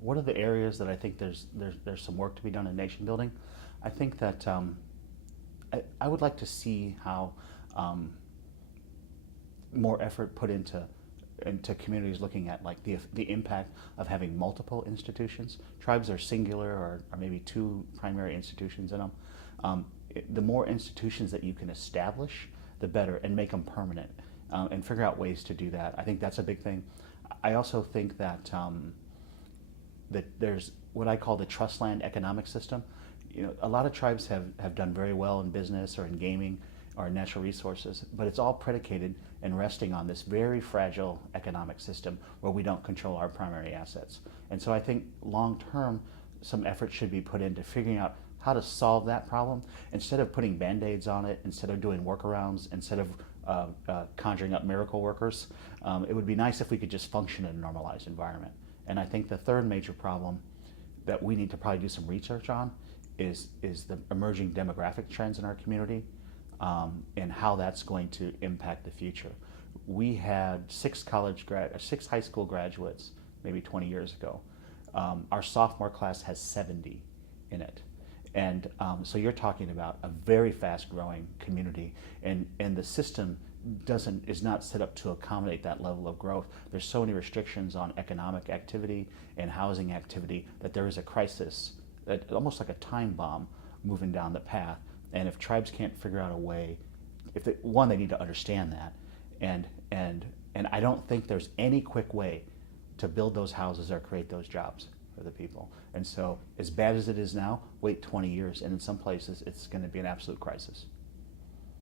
what are the areas that I think there's some work to be done in nation building? I think that I would like to see how more effort put into communities looking at like the impact of having multiple institutions. Tribes are singular or maybe two primary institutions in them. The more institutions that you can establish, the better, and make them permanent, and figure out ways to do that. I think that's a big thing. I also think that that there's what I call the trust land economic system. You know, a lot of tribes have done very well in business or in gaming or in natural resources, but it's all predicated and resting on this very fragile economic system where we don't control our primary assets. And so I think long term, some effort should be put into figuring out how to solve that problem instead of putting band-aids on it, instead of doing workarounds, instead of conjuring up miracle workers. It would be nice if we could just function in a normalized environment. And I think the third major problem that we need to probably do some research on is the emerging demographic trends in our community, and how that's going to impact the future. We had six high school graduates maybe 20 years ago. Our sophomore class has 70 in it. And so you're talking about a very fast growing community, and the system is not set up to accommodate that level of growth. There's so many restrictions on economic activity and housing activity that there is a crisis, almost like a time bomb moving down the path. And if tribes can't figure out a way, they need to understand that, and I don't think there's any quick way to build those houses or create those jobs for the people. And so, as bad as it is now, wait 20 years, and in some places, it's going to be an absolute crisis.